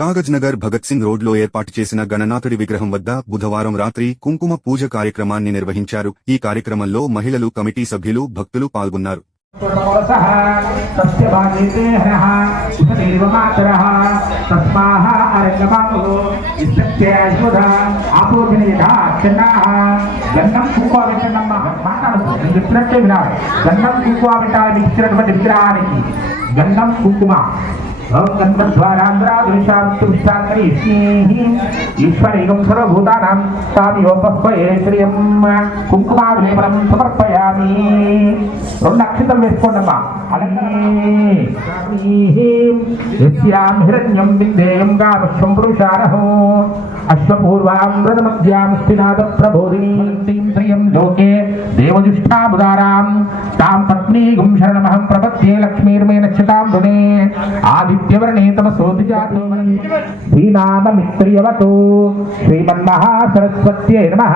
కాగజ్నగర్ భగత్ సింగ్ రోడ్లో ఏర్పాటు చేసిన గణనాథుడి విగ్రహం వద్ద బుధవారం రాత్రి కుంకుమ పూజ కార్యక్రమాన్ని నిర్వహించారు. ఈ కార్యక్రమంలో మహిళలు, కమిటీ సభ్యులు, భక్తులు పాల్గొన్నారు. గంధం కుంకుమ ఈశ్వరీగం సర్వభూతానాం తామియోపస్వయే శ్రియం కుంకుమాభిలేపనం సమర్పయామి. 2 అక్షతలు వేసుకోండమ్మా. యస్యాం హిరణ్యం విందేయం గావశ్వం పురుషారహో అశ్వపూర్వాం వ్రతమధ్యాం స్థినాద ప్రబోధినీం శ్రియం లోకే దేవజుష్టాముదారాం తాం పత్నీగుం శరణమహం ప్రపద్యే లక్ష్మీర్మే నక్షతాం రుణే ఆదిత్యవర్ణే తమసోదిజాతో శ్రీనామమిత్రియవతో శ్రీమన్మహాసరస్వత్యై నమః.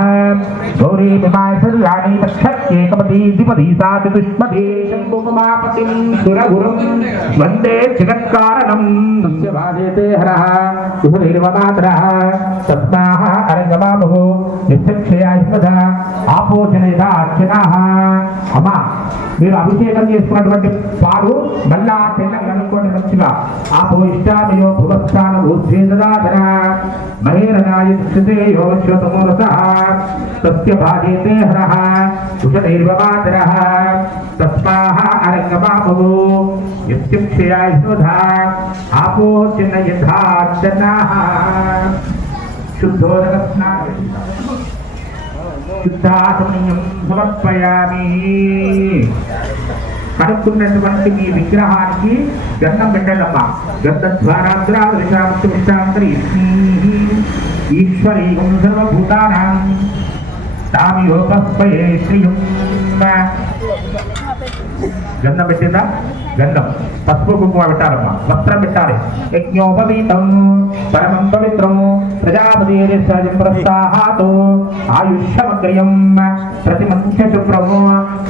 గౌరీ విమాయ సర్వాణి పక్షత్యేకపదీ ద్విపదీ సా చతుష్పదీ శంభుమాపతిం సురగురుం వందే జగత్కారణం. తస్య వాదేతే హరః సుహృనిర్వమాతరః తస్మాః అరంగమామహో నిశ్చక్షయాస్మద ఆపోజనయదార్చనాః. అమ్మా, మీరు అభిషేకం చేసుకున్నటువంటి పాలు మళ్ళా తెల్లగా అనుకోండి మంచిగా. ఆపోయిష్టామయో భువస్థాన ఊర్ధ్వేదదాధర మహేరణాయ శ్రుతేయో శ్రోతమూలసః తస్య భాగేతే హరః కుశలైర్వమాతరః తస్మాః అరంగమామహో యస్యక్షయాస్మద ఆపోజనయదార్చనాః. శుద్ధోదకస్నానం శుద్ధాసమయం సమర్పయామి. కనుక్కున్నటువంటి మీ విగ్రహానికి గంధం పెట్టడమ్మా. గంధద్వారాంధ్రాంతరి ఈశ్వరీగం సర్వభూతానాం తామియోపస్వయే శ్రియం. గంధం పెట్టిందా? గంధం పసుపు కుంకుమ పెట్టాలమ్మా. వస్త్రం పెట్టాలి. యజ్ఞోపవీతం పరమం పవిత్రం ప్రజాపతిర్యస్యం ప్రస్తాహాతో ఆయుష్యమగ్రయం ప్రతిమంచ శుభ్రం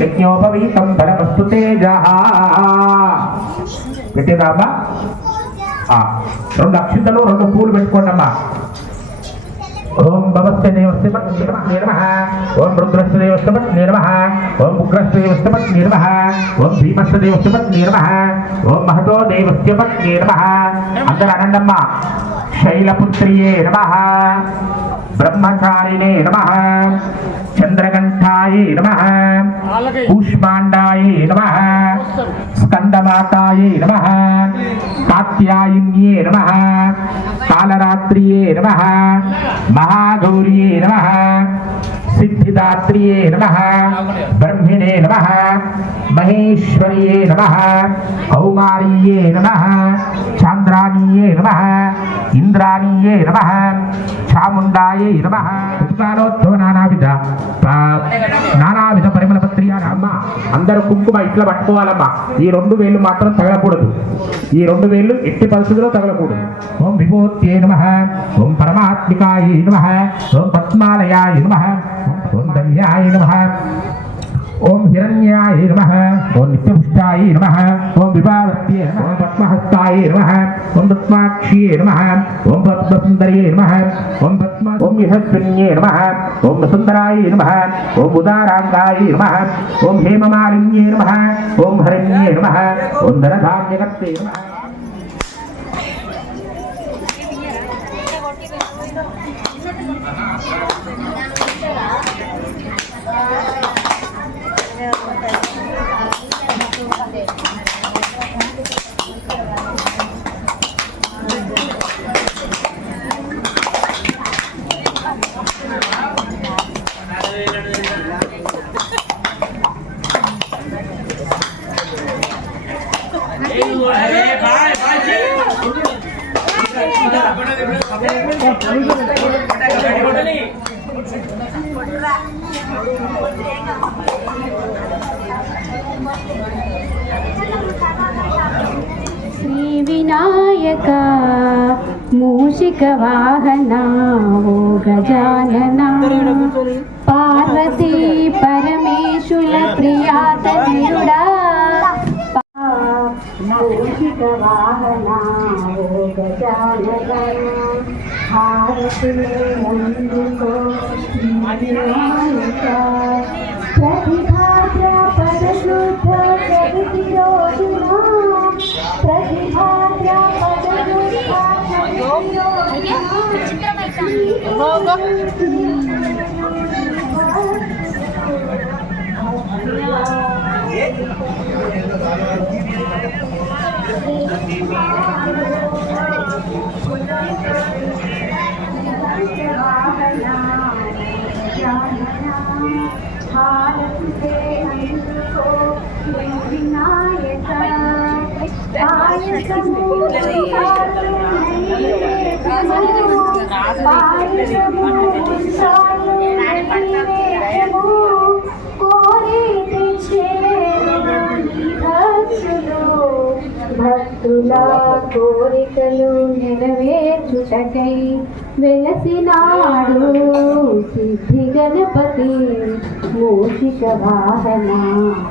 యజ్ఞోపవీతం పరమస్తు తేజః. పెట్టిందా అమ్మా? 2 అక్షింతలు 2 పూలు పెట్టుకోండమ్మా. ఓం భవస్య దేవస్య పత్ని నమః. ఓం రుద్రస్య దేవస్య పత్ని నమః. ఓం ఉగ్రస్య దేవస్య పత్ని నమః. ఓం భీమస్య దేవస్య పత్ని నమః. ఓం మహతో దేవస్య పత్ని నమః. అందరూ అనండమ్మా. శైలపుత్రియే నమః. బ్రహ్మచారిణే నమః. చంద్రకంఠాయే నమః. కూష్మాండాయే నమః. స్కందమాతాయే నమః. కాత్యాయన్యే నమః. కాలరాత్రియే నమః. మహాగౌర్యే నమః. సిద్ధిదాత్రియే నమః. బ్రహ్మిణే నమః. మహేశ్వర్యే నమః. కౌమార్యే నమః. చాంద్రాణీయే నమః. ఇంద్రాణీయే నమః. చాముండాయే నమః. నానావిధ పరిమళ పత్రియాలమ్మ. అందరూ కుంకుమ ఇట్లా పట్టుకోవాలమ్మా. ఈ 2 వేళ్ళు మాత్రం తగలకూడదు. ఈ 2 వేళ్ళు ఎట్టి పరిస్థితుల్లో తగలకూడదు. ఓం విభూత్యై నమః. ఓం పరమాత్మికాయై నమః. ఓం పద్మాలయాయ నమః. ఓం ధన్యాయ నమః. ఓం హిరణ్యాయ నమః. ఓం నిత్యపుష్టాయ నమః. ఓం విభావత్యై నమః. ఓం పద్మహస్తాయ నమః. ఓం పద్మాక్ష్యై నమః. ఓం పద్మసుందర్యై నమః. ఓం యశస్విన్యై నమః. ఓం సుందరాయ నమః. ఓం ఉదారాంగాయ నమః. ఓం హేమమాలిన్యై నమః. ఓం హరిణ్యై నమః. ఓం ధనధాన్యకర్తే నమః. శ్రీ వినాయక మూషిక వాహన ఓ గజానన పార్వతీ పరమేశుల ప్రియాతనయుడా మూషిక వాహనా ఓ గజానన హారతిలే అందుకో వినాయక ప్రతిభాద్ర పదశుద్ధ జగతిరోధినా ప్రతిభాద్ర పదశుద్ధ భక్తుల కోరికలు నెరవేర్చుటకై వెలసినాడు సిద్ధి గణపతి మూషిక వాహన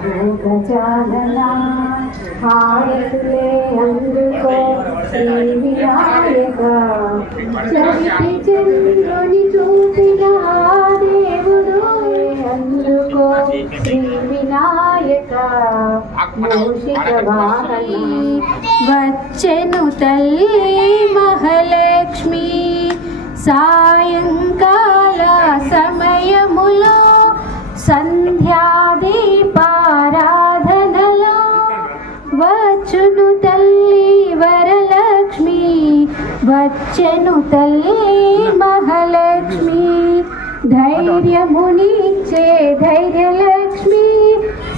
ఓ గజానన హారతులే అందుకో శ్రీ వినాయక చవితి చంద్రుని చూసిన దేవుడు అందుకో శ్రీ వినాయక మూషిక వాహన వచ్చెను తల్లి మహాలక్ష్మి సాయంకాల సమయములో సంధ్యాదీపారాధనలో వచ్చును తల్లి వరలక్ష్మి వచ్చెను తల్లి మహాలక్ష్మి ధైర్యమునిచ్చే ధైర్యలక్ష్మి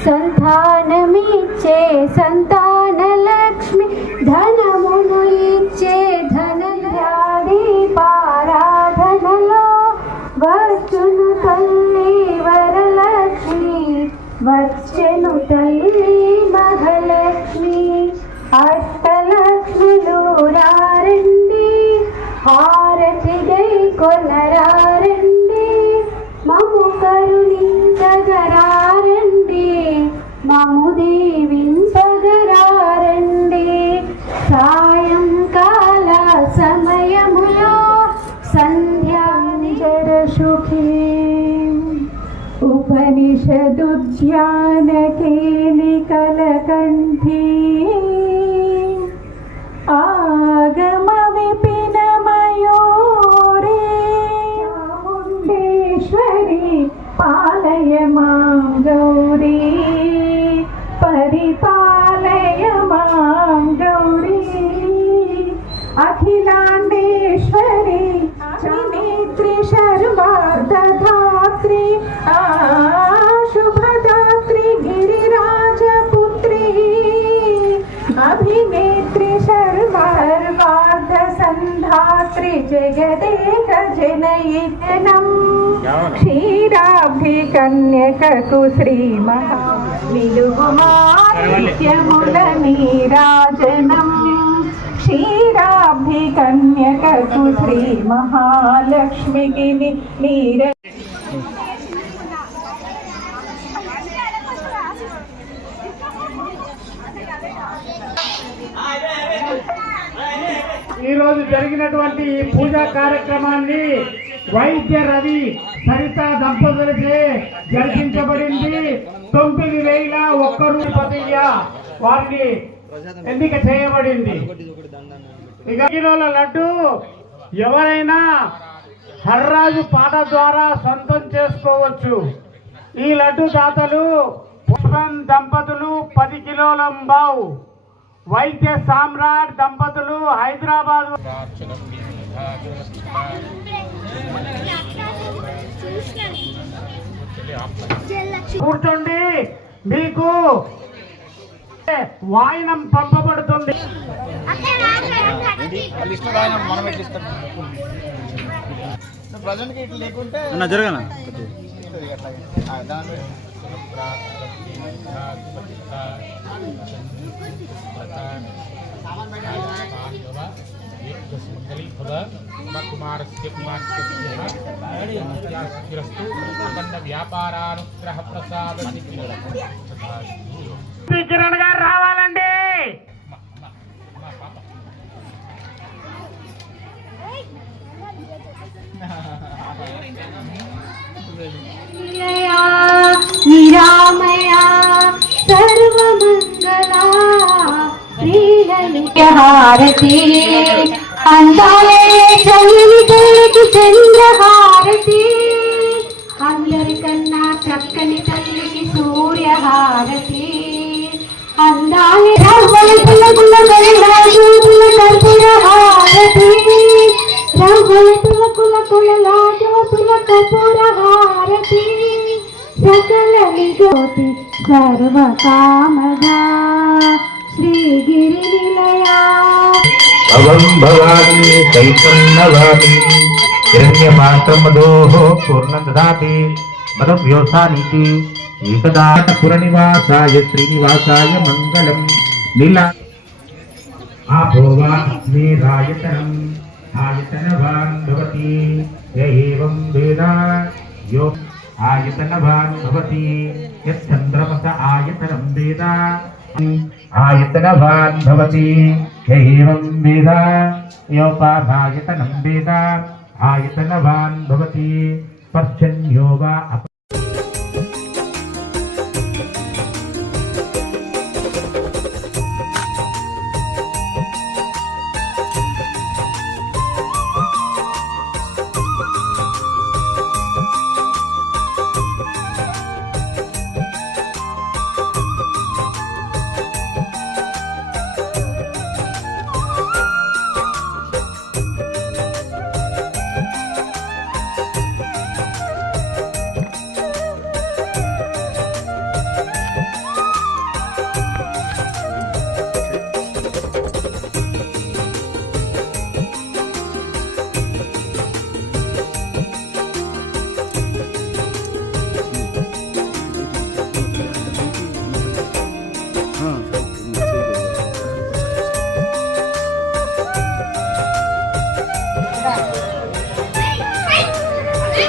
సంతానమిచ్చే సంతానలక్ష్మి ధనమును ఇచ్చే ధనదీపారాధనలో వచ్చును తల్లి వరలక్ష్మి వచ్చెను తల్లి మహాలక్ష్మి అష్టలక్ష్ములు రారండి హారతి గై కొనరారండి మము కరుణించగరారండి మము దీవించగరారండి సాయంకాల సమయములో సంధ్యాంజర సుఖీ ఉపనిషదుద్యాన కేలికలకంఠీ ఆగమ విపిన మయూరే చాముండేశ్వరి పాలయ మాం గౌరీ పరిపాలయ మాం గౌరీ అఖిలాండేశ్వరి నేత్రి శర్వార్ధధాత్రి శుభదాత్రి గిరిరాజపుత్రి అభినేత్రి శర్వార్వార్ధ సంధాత్రి జగదేక జనయితనం క్షీరాభి కన్యకకు శ్రీ మహా నిలుగుమాదిత్యముల నీరాజనం క్షీరాభి కన్యకకు శ్రీ మహాలక్ష్మికి నీర ఈరోజు జరిగినటువంటి ఈ పూజా కార్యక్రమాన్ని వైద్య రవి సరిత దంపతులచే జరిపించబడింది. 9,001 రూపాయలుగా వారిని ఎన్నిక చేయబడింది. ఇక కిలోల లడ్డు ఎవరైనా హర్రాజు పాట ద్వారా సొంతం చేసుకోవచ్చు. ఈ లడ్డు దాతలు పుష్పన్ దంపతులు 10 కిలోల బావు, వైద్య సామ్రాట్ దంపతులు హైదరాబాద్. కూర్చోండి, మీకు వాయినం పంపబడుతుంది. ప్రజెంట్కి ఇట్లా లేకుంటే జరగనా వ్యాపారానుగ్రహ ప్రసాద కిరణ్ గారు రావాలండి. निलया निरामया सर्वमंगला श्रीललितहारती अंदाले चलितलకి చంద్రహారతి అందరికన్నా చక్కని తల్లికి సూర్యహారతి అందాలి రవ్వల పులకుల గలలాజుల కర్పూరహారతి రవ్వల పులకుల కులలాజుల కర్పూరహారతి సకల విజ్యోతి సర్వకామదా శ్రీగిరి నిలయా భవం భవాని చైతన్యవామి హిరణ్యపాత్రమదోః పూర్ణం దదాతి మదవ్యోసానీతి ఏకదాత పురనివాసాయ శ్రీనివాసాయ మంగళం నీల ఆపోవా అగ్నిరాయతనం ఆయతనవాన్ భవతి య ఏవం వేద యో ఆయతనవాన్ భవతి యచ్చంద్రమస ఆయతనం వేద ఆయతనవాన్ భవతి య ఏవం వేద యోపాధాయతనం వేద ఆయతనవాన్ భవతి పశ్చన్యో వా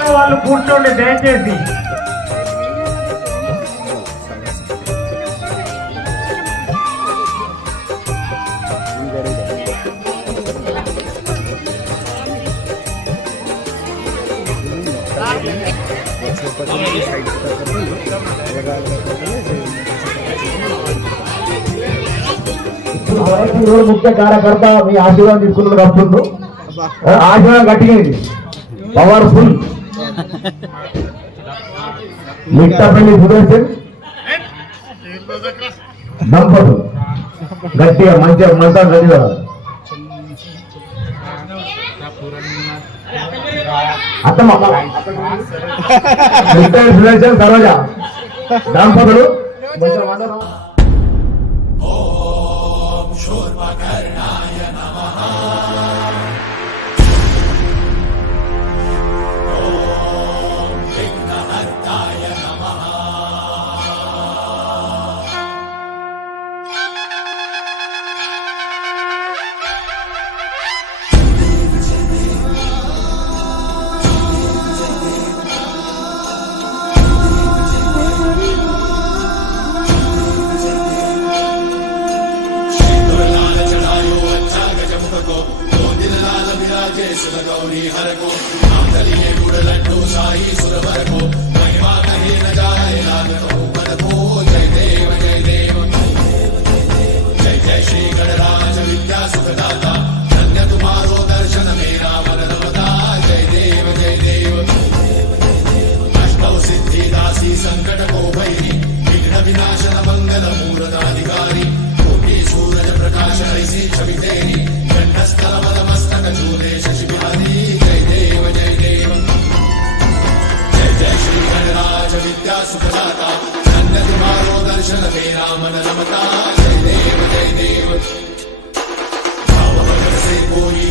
వాళ్ళు కూర్చోండి దయచేసి. ముఖ్య కార్యకర్త మీ ఆశీర్వాదం తీసుకున్న తప్పుడు ఆశీర్వాదం గట్టిగా పవర్ఫుల్ మిట్టపల్లి సుదర్శన్ దంపతులు గట్టిగా మంచిగా మంత్రం గట్టిగా అత్తమ్మ మిట్టపల్లి సుదర్శన్ సరోజ దంపతులు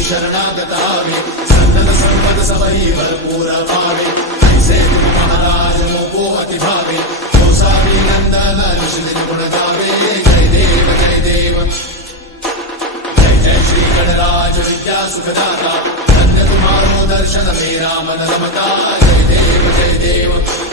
शरणागतावे सन्नत संपद सबही भरपूर पावे ऐसे महाराज मोको अति भावे कौसारी नंदन निश्चित गुण गावे जय देव जय देव जय जय श्री गणराज विद्या सुखदाता धन्य तुम्हारो दर्शन मेरा मन रमता जय देव जय देव